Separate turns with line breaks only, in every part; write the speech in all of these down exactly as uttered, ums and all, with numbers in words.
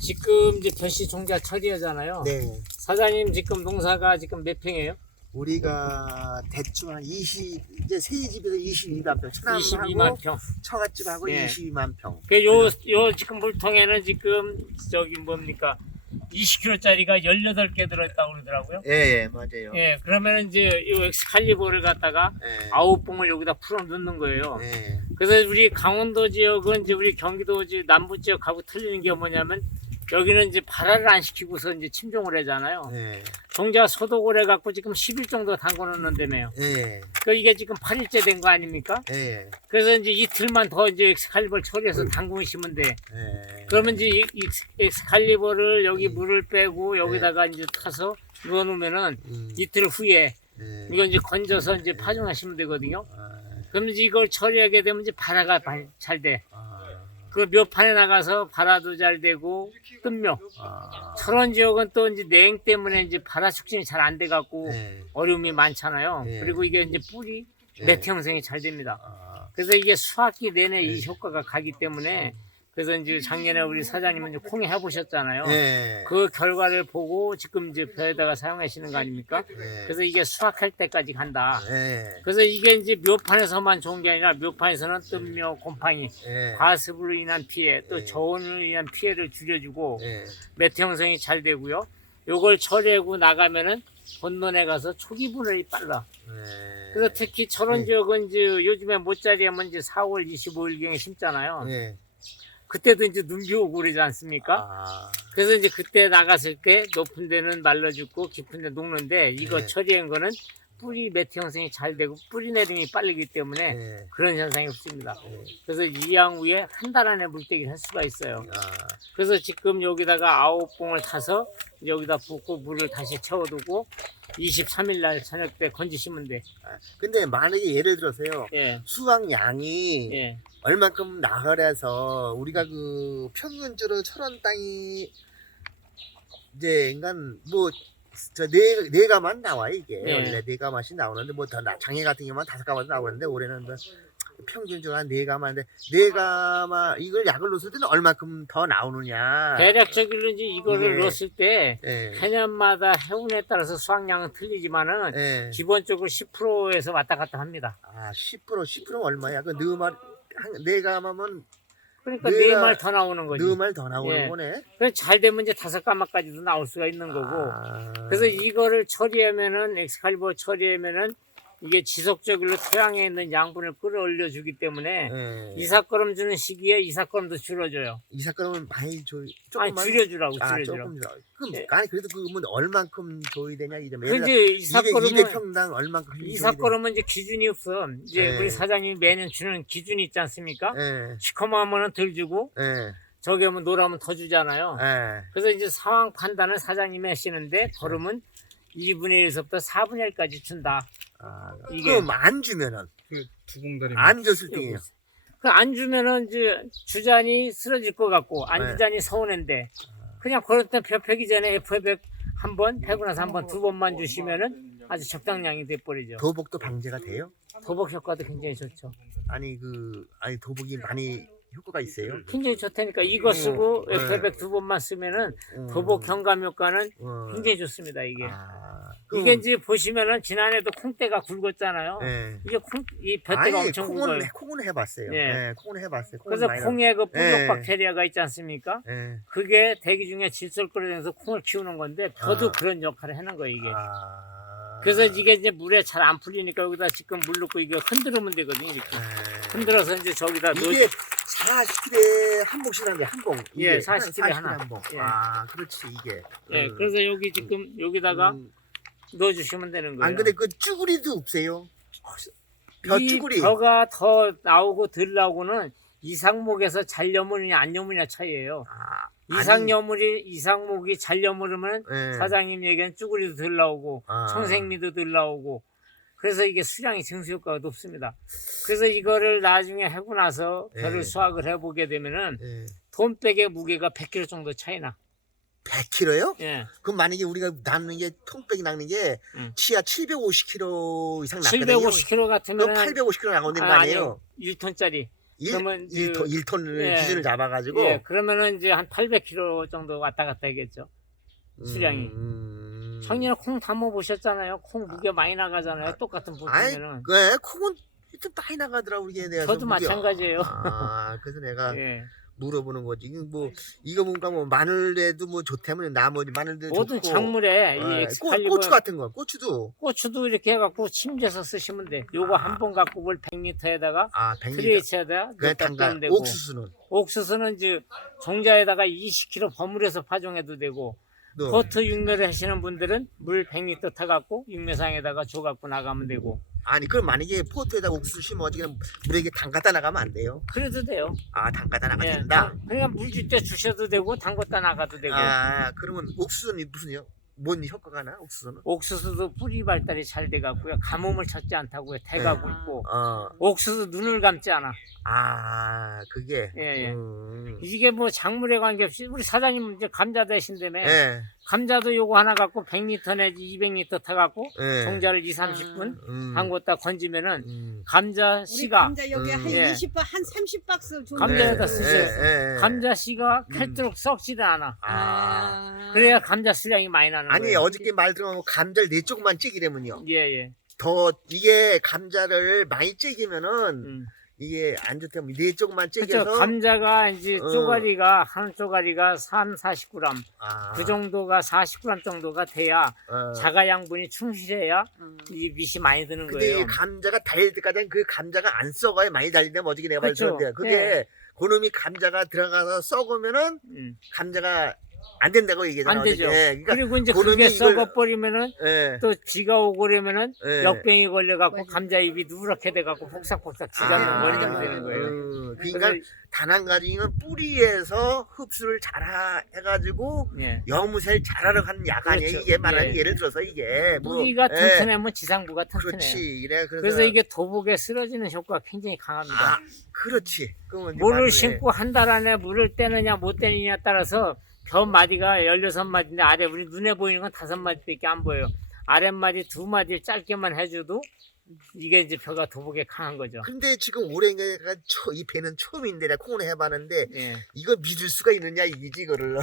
지금 이제 벼씨 종자 처리하잖아요.
네.
사장님 지금 농사가 지금 몇 평이에요?
우리가 대충 한 이십, 이제 세 집에서 이십이만 평,
이십이만
천암하고
평.
처갓집하고
예.
이십이만 평.
그 요, 요 지금 물통에는 지금 저기 뭡니까? 이십 킬로그램짜리가 열여덟 개 들어있다고 그러더라고요.
예, 예, 맞아요.
예, 그러면 이제 이 엑스칼리버를 갖다가
예.
아홉 봉을 여기다 풀어 넣는 거예요.
예.
그래서 우리 강원도 지역은 이제 우리 경기도 지 남부 지역하고 틀리는 게 뭐냐면 여기는 이제 발화를 안 시키고서 이제 침종을 하잖아요.
예.
종자 소독을 해갖고 지금 십 일 정도 담궈 놓는다며요.
예.
그 이게 지금 팔 일째 된 거 아닙니까?
예.
그래서 이제 이틀만 더 이제 엑스칼리버를 처리해서 담그시면 돼.
예.
그러면 이제 이, 이 엑스칼리버를 여기 물을 빼고 여기다가 이제 타서 넣어 놓으면은
음.
이틀 후에
예.
이거 이제 건져서 이제 파종하시면 되거든요.
아,
그러면 이제 이걸 처리하게 되면 이제 발화가 발- 잘 돼.
아,
그 묘판에 나가서 발화도 잘 되고 뜬묘.
아.
철원 지역은 또 이제 냉 때문에 이제 발화 촉진이 잘 안 돼 갖고
예.
어려움이 많잖아요.
예.
그리고 이게 이제 뿌리
예.
매트 형성이 잘 됩니다.
아,
그래서 이게 수확기 내내 이
예.
효과가 가기 때문에 그래서 이제 작년에 우리 사장님은 이제 콩에 해보셨잖아요.
예.
그 결과를 보고 지금 이제 벼에다가 사용하시는 거 아닙니까?
예.
그래서 이게 수확할 때까지 간다.
예.
그래서 이게 이제 묘판에서만 좋은 게 아니라 묘판에서는 뜸묘, 곰팡이,
예.
과습으로 인한 피해, 또
예.
저온으로 인한 피해를 줄여주고
예.
매트 형성이 잘 되고요. 요걸 처리하고 나가면은 본론에 가서 초기 분할이 빨라.
예.
그래서 특히 철원
예.
지역은 이제 요즘에 모짜리 하면 이제 사월 이십오일경에 심잖아요.
예.
그때도 이제 눈비 오고 그러지 않습니까?
아,
그래서 이제 그때 나갔을 때 높은 데는 말라 죽고 깊은 데 녹는데 이거
네.
처리한 거는 뿌리 매트 형성이 잘 되고 뿌리 내림이 빠르기 때문에
예.
그런 현상이 없습니다.
예.
그래서 이양 후에 한 달 안에 물떼기를 할 수가 있어요.
아,
그래서 지금 여기다가 아홉 봉을 타서 여기다 붓고 물을 다시 채워두고 이십삼일 날 저녁 때 건지시면 돼.
아. 근데 만약에 예를 들어서요.
예,
수확량이
예,
얼만큼 나가려서 우리가 그 평균적으로 철원 땅이 이제 인간 뭐저네 네 가만 나와 이게
네.
원래 네 가마씩 나오는데 뭐 더 장애 같은 경우는 다섯 가마도 나오는데 올해는 뭐 평균적으로 한 네 가마인데 네 가마 이걸 약을 넣었을 때는 얼만큼 더 나오느냐.
대략적으로 이제 이거를
예.
넣었을 때
예.
해년마다 해운에 따라서 수확량은 틀리지만은
예.
기본적으로 십 퍼센트에서 왔다 갔다 합니다.
아, 십 퍼센트 십 퍼센트 얼마야? 그 너말 네 가마면
그러니까
내가-
네 말 더 나오는 거지.
너말 더 나오는
예.
거네.
그래서 잘 되면 이제 다섯 가마까지도 나올 수가 있는 거고.
아.
그래서 이거를 처리하면은 엑스칼리버 처리하면은 이게 지속적으로 토양에 있는 양분을 끌어올려 주기 때문에
예.
이삭거름 주는 시기에 이삭거름도 줄여줘요.
이삭거름은 많이 줘
아니
조금만
줄여주라고
아,
줄여주라고.
조금 줘. 그럼
예.
아니 그래도 그러면 얼만큼 줘야 되냐 이러면 예를
근데
들어
이삭거름은
이백 평당 얼만큼 줘야
이삭거름은 이제 기준이 없어. 이제
예.
우리 사장님이 매년 주는 기준이 있지 않습니까?
예.
시커먼하면은 덜 주고
예.
저기 하면 노라면 더 주잖아요.
예.
그래서 이제 상황 판단을 사장님이 하시는데 거름은 이분의 일에서부터 사분의 일까지 준다.
아,
이게-
그럼 안 주면은
그두 봉다리
안 줬을 때예요.
그 안 주면은 이제 주잔이 쓰러질 것 같고 안
네.
주잔이 서운한데 그냥 그럴 때 벼 패기 전에 에프 백 한 번, 패고 나서 한 번, 두 번만 주시면은 아주 적당량이 돼버리죠.
도복도 방제가 돼요?
도복 효과도 굉장히 좋죠.
아니 그 아니 도복이 많이 효과가 있어요?
굉장히 좋다니까 이거 쓰고
네.
에프 백 두 번만 쓰면은
음.
도복 경감 효과는
어.
굉장히 좋습니다. 이게
아,
이게 이제 보시면은 지난해도 콩대가 굵었잖아요.
예.
이게 콩, 이 벼대가
아니
엄청
콩은
굵어요.
해- 콩은 해봤어요.
예.
예, 콩은 해봤어요. 콩은
그래서
많이
콩에 그 뿌욕
예.
박테리아가 있지 않습니까?
나- 예.
그게 대기 중에 질소를 끌어내서 콩을 키우는 건데 벼도
아.
그런 역할을 하는 거예요 이게.
아.
그래서 이게 이제 물에 잘 안 풀리니까 여기다 지금 물 넣고 이거 흔들으면 되거든요 이렇게.
예.
흔들어서 이제 저기다 넣어.
이게 사십 킬로에 한 봉씩이라는 게 한 봉.
예,
이게
사십 킬로에 하나.
한 봉.
예.
아, 그렇지 이게.
예,
음.
그래서 여기 지금 여기다가
음.
넣어주시면 되는 거예요.
안 근데 그 쭈구리도 없어요. 벼
이
쭈구리.
벼가 더 나오고 덜 나오고는 이상목에서 잘 여물느냐 안 여물느냐 차이예요.
아,
이상 여물이 이상목이 잘 여물으면
예.
사장님 얘기는 쭈구리도 덜 나오고
아.
청생미도 덜 나오고 그래서 이게 수량이 증수 효과가 높습니다. 그래서 이거를 나중에 하고 나서 벼를
예.
수확을 해보게 되면은
예.
돈백의 무게가 백 킬로그램 정도 차이나.
백 킬로요?
예.
그럼 만약에 우리가 낚는 게 통백이 낚는 게
음.
치아 칠백오십 킬로그램 이상 낚거든요.
칠백오십 킬로그램
그럼
같으면
팔백오십 킬로그램 나오는 거 아니에요?
일 톤짜리. 그러면
일
그-
일 톤을
예.
기준을 잡아가지고
예, 그러면은 이제 한 팔백 킬로그램 정도 왔다 갔다 하겠죠. 수량이.
음.
작년에 콩 담아 보셨잖아요. 콩 무게 많이 나가잖아요.
아,
똑같은
아이,
보시면은.
그 콩은 좀 많이 나가더라고 이게 내가
저도
좀 무겨.
마찬가지예요.
아, 그래서 내가
예.
물어보는 거지. 이거 뭐 이거 뭔가 뭐 마늘에도 뭐 좋다면 나머지 마늘도
모든
좋고.
작물에 이
예,
엑스칼리버
꽃, 고추 같은 거, 고추도.
고추도 이렇게 해갖고 침져서 쓰시면 돼. 요거 한 번 갖고 뭘 백 리터에다가
아, 백 리터.
트레이치에다
그냥
넣다
담가.
하면 되고,
옥수수는
옥수수는 이제 종자에다가 이십 킬로그램 버무려서 파종해도 되고,
또
버터 육묘를 하시는 분들은 물 백 리터 타갖고 육묘상에다가 줘갖고 나가면 되고.
아니 그럼 만약에 포트에다 옥수수 심어가지고 그냥 물에 이게 담갔다 나가면 안 돼요?
그래도 돼요.
아, 담갔다 나가
예.
된다.
그러니까 물 줄 때 주셔도 되고 담궜다 나가도 되고.
아, 그러면 옥수수는 무슨요? 뭔 효과가 나? 옥수수는?
옥수수도 뿌리 발달이 잘 돼갖고요. 가뭄을 찾지 않다고요. 대가고
네.
있고.
어,
옥수수 눈을 감지 않아.
아, 그게.
예, 예.
음.
이게 뭐 작물에 관계없이 우리 사장님 이제 감자 되신다며.
예,
감자도 요거 하나 갖고 백 리터 내지 이백 리터 타갖고
예.
종자를 이십, 삼십 분
음.
담궜다 건지면은
음.
감자
우리
씨가
감자 여기
음.
한
예.
이십 박 한 삼십 박스 좀
감자에다
예,
쓰세요.
예, 예.
감자 씨가
음.
칼도록 썩지도 않아.
아.
아.
그래야 감자 수량이 많이 나는
아니
거예요.
어저께 말 들어보면 감자를 네 쪽만 찌기려면요.
예, 예.
더 이게 감자를 많이 찌기면은
음.
이게 안 좋다면 네 쪽만
그렇죠.
찌겨서
감자가 이제
어.
쪼가리가 한 쪼가리가 삼, 사십 그램
아,
그 정도가 사십 그램 정도가 돼야
어.
자가 양분이 충실해야
음.
이 밑이 많이 드는
근데
거예요.
이 감자가 달릴 때까지는 그 감자가 안 썩어야 많이 달리면 어저께 내가 말
그렇죠.
들었는데 그게
예.
그놈이 감자가 들어가서 썩으면은
음.
감자가 안 된다고 얘기잖아.
안 되죠.
어저께. 그러니까
그리고 이제
그놈이
그게
이걸-
썩어버리면은
예.
또 비가 오고 그러면은
예.
역병이 걸려갖고
맞아요.
감자 잎이 누렇게 돼갖고 폭삭폭삭 지가
아,
버리게
맞아요.
되는 거예요.
음,
그래서
그러니까 단 한 가지는 뿌리에서 흡수를 잘 해가지고
예.
영무새를 잘하러 하는 약 아니에요.
그렇죠.
이게 말하는
예.
예를 들어서 이게 뭐,
뿌리가
예.
튼튼하면 지상부가 튼튼해요.
그렇지. 이래 그래서,
그래서 이게 도복에 쓰러지는 효과가 굉장히 강합니다.
아, 그렇지. 그러면 이제
물을
마늘에-
심고 한 달 안에 물을 떼느냐 못 떼느냐에 따라서 벼 마디가 열여섯 마디인데 아래 우리 눈에 보이는 건 다섯 마디밖에 안 보여요. 아랫마디 두 마디 짧게만 해줘도 이게 이제 벼가 도복에 강한 거죠.
근데 지금 올해가 초, 이 배는 처음인데 내가 콩을 해봤는데
예.
이거 믿을 수가 있느냐 이기지 이거를.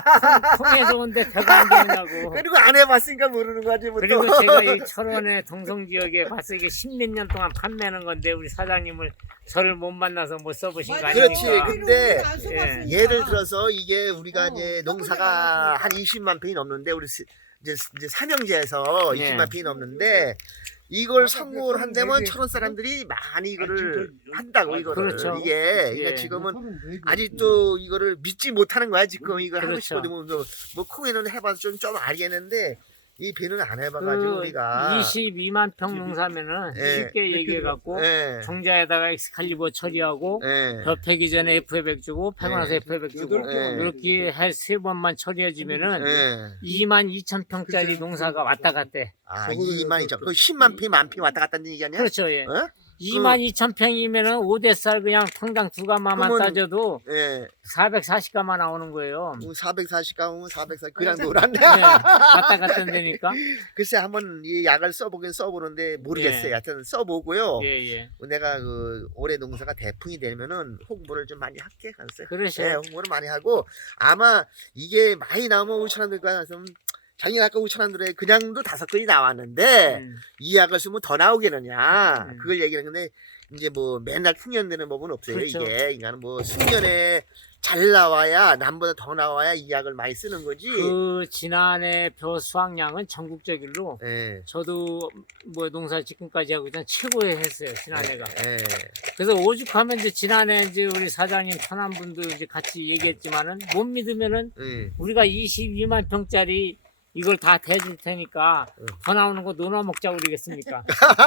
콩에 좋은데 벼가 안 되느냐고.
그리고 안 해봤으니까 모르는 거지 뭐.
그리고
또.
제가 이 철원의 동성 지역에 봐서 이게 십몇 년 동안 판매하는 건데 우리 사장님을 저를 못 만나서 못 써보신 거
맞아요.
그렇지.
아닙니까?
근데
예.
예를 들어서 이게 우리가
어,
이제
썩은
농사가
데가
한 이십만 평이 넘는데 우리 시- 이제 이제 삼형제에서
예.
이십만 평이 넘는데 이걸 선고를 한다면 철원 사람들이 많이 이거를 한다고 이거를
그렇죠.
이게
예.
그러니까 지금은 아직도 이거를 믿지 못하는 거야 지금 이거 하고
그렇죠.
싶어도 뭐, 뭐, 뭐 콩에는 해봐서 좀, 좀 알겠는데 이 배는 안 해봐가지고
그
우리가
이십이만 평 농사면은
예.
쉽게 얘기해갖고
예.
종자에다가 엑스칼리버 처리하고
예.
벼 패기 전에 에프백 주고 패고 나서
예.
에프백 주고
예.
이렇게 해 세 번만 처리해주면은
예.
이만 이천 평짜리 농사가 왔다 갔대.
아 이만 이천 그 십만 평 만 평 왔다 갔다 하는 얘기 아니야?
그렇죠. 예.
어?
이만 이천 평이면은 오 대쌀 그냥 평당 두 가마만
그러면-
따져도
예.
사백사십 가마 나오는 거예요.
사백사십 가면 사백사십 그냥 놀았네.
네, 왔다 갔다 한다니까.
글쎄 한번 이 약을 써보긴 써보는데 모르겠어요.
예.
하여튼 써보고요.
예, 예.
내가 그 올해 농사가 대풍이 되면은 홍보를 좀 많이 할게. 글쎄.
그러셔.
네, 홍보를 많이 하고 아마 이게 많이 나오면 우리 사람들과 좀 작년 아까 우리 사람들의 그냥도 다섯 건이 나왔는데
음.
이 약을 쓰면 더 나오겠느냐
음.
그걸 얘기하는 건데 이제 뭐 맨날 흉년되는 법은 없어요.
그렇죠.
이게 인간은 뭐 숙년에 잘 나와야 남보다 더 나와야 이 약을 많이 쓰는 거지.
그 지난해 벼 수확량은 전국적으로
예.
저도 뭐 농사 지금까지 하고 있던 최고에 했어요 지난해가.
예.
그래서 오죽하면 이제 지난해 이제 우리 사장님 천안 분도 이제 같이 얘기했지만은 못 믿으면은
예.
우리가 이십이만 평짜리 이걸 다 대줄 테니까
응.
더 나오는 거 논아 먹자 그러겠습니까?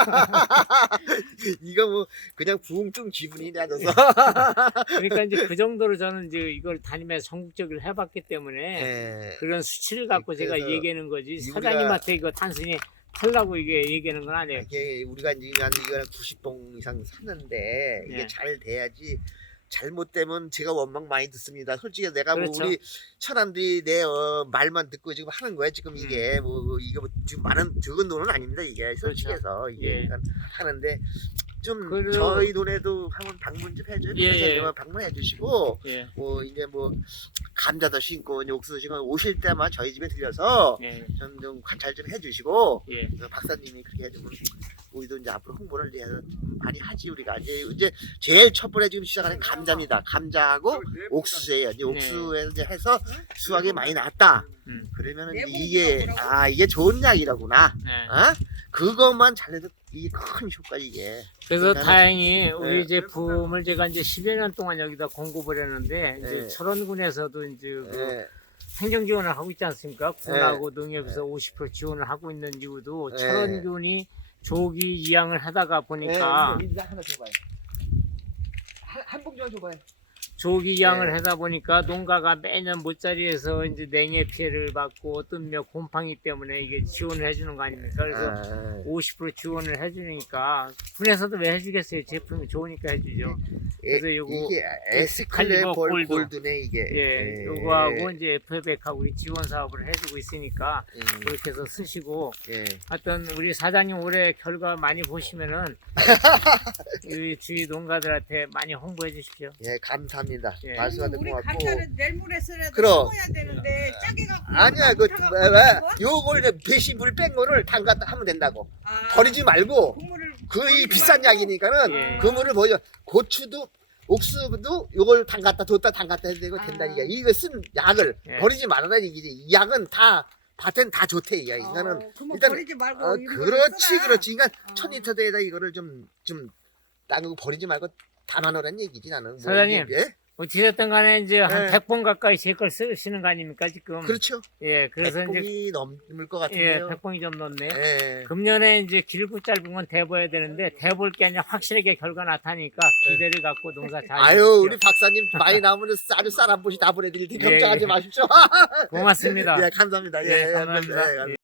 이거 뭐 그냥 부흥증 기분이 나져서.
그러니까 이제 그 정도로 저는 이제 이걸 다니면서 전국적으로 해봤기 때문에
예.
그런 수치를 갖고 제가
그래서
얘기하는 거지
우리가-
사장님한테 이거 단순히 팔라고 이게 얘기하는 건 아니에요.
이게 우리가 이제 한 이거 구십 봉 이상 샀는데 이게
예.
잘 돼야지 잘못되면 제가 원망 많이 듣습니다. 솔직히 내가
그렇죠.
뭐 우리 천안들이 내 어, 말만 듣고 지금 하는 거야. 지금 이게 뭐 이게 뭐 지금 많은 적은 돈은 아닙니다. 이게 솔직해서 이게
예.
그러니까 하는데 좀
그리고-
저희 돈에도 한번 방문 좀 해줘요.
예,
그래서
예.
좀 방문해 주시고
예.
뭐 이제 뭐 감자도 심고 이제 옥수수 심고 오실 때만 저희 집에 들려서
예.
좀, 좀 관찰 좀 해주시고
예.
그 박사님이 그렇게 해주면 우리도 이제 앞으로 홍보를 이제 많이 하지 우리가 이제 이제 제일 첫 번에 지금 시작하는 감자입니다. 감자하고 옥수수예요. 이제 옥수수에 이제 해서 수확이 많이 났다.
음.
그러면은
내복이라고
이게
뭐라고?
아 이게 좋은 약이라구나.
네.
어? 그것만 잘해도 이게 큰 효과 이게.
그래서
나는-
다행히 우리
네.
제품을 제가 이제 십여 년 동안 여기다 공급을 했는데 이제
네.
철원군에서도 이제 그
예.
행정 지원을 하고 있지 않습니까? 군하고 농협에서 오십 퍼센트 지원을 하고 있는 이유도
네.
철원군이 조기 이양을 하다가 보니까
예, 하나 줘봐요. 한봉 좀 줘봐요.
조기 이양을
네.
하다 보니까 농가가 매년 못자리에서 이제 냉해 피해를 받고 뜸며 곰팡이 때문에 이게 지원을 해주는 거 아닙니까? 그래서
아,
오십 퍼센트 지원을 해주니까 군에서도 왜 해주겠어요? 제품이 좋으니까 해주죠. 그래서
예,
요거
이게 에스클레
칼리버
볼
골드.
골드네 이게.
예, 요거하고 이제 에프백하고 우리 지원 사업을 해주고 있으니까
음,
그렇게 해서 쓰시고
예.
하여튼 우리 사장님 올해 결과 많이 보시면은 우리 주위 농가들한테 많이 홍보해 주십시오.
예, 감사합니다.
예.
말씀하신
우리
것 같고.
감자를 내일 모레서라도
그럼.
심어야 되는데 짜게 갖고
아니야, 그
못하갖고
왜, 왜,
뭐?
요걸 배신 물 뺀 거를 담갔다 하면 된다고.
아,
버리지 말고
국물을
그 이
버리지
비싼
말고?
약이니까는
예.
그 물을 버려. 고추도 옥수수도 요걸 담갔다 뒀다 담갔다 해도 되고 된다
아.
이게 이거 쓴 약을
예.
버리지 말아라 이게 이 약은 다 밭엔 다 좋대 이게 이거는
어, 그러면
일단
버리지 말고
어,
이거를
그렇지
써라.
그렇지 그러니까
어.
천 리터대에다 이거를 좀 좀 땅고 버리지 말고 담아놓으란 얘기지 나는 뭐
사장님.
이게, 예?
어찌됐든 간에 이제 한
네.
백 번 가까이 제 걸 쓰시는 거 아닙니까 지금?
그렇죠
예, 그래서 이제
백봉이 넘을 것
예,
같은데요
백 번이 좀 넘네요.
예.
금년에 이제 길고 짧은 건 대봐야 되는데 대볼 게 아니라 확실하게 결과 나타니까 기대를 갖고 농사 잘
아유
지으십시오.
우리 박사님 많이 나오면 아주 쌀 한 보씩 다 보내드릴 테니
예,
걱정하지
예.
마십시오
고맙습니다.
예 감사합니다
예, 감사합니다.
예,
예.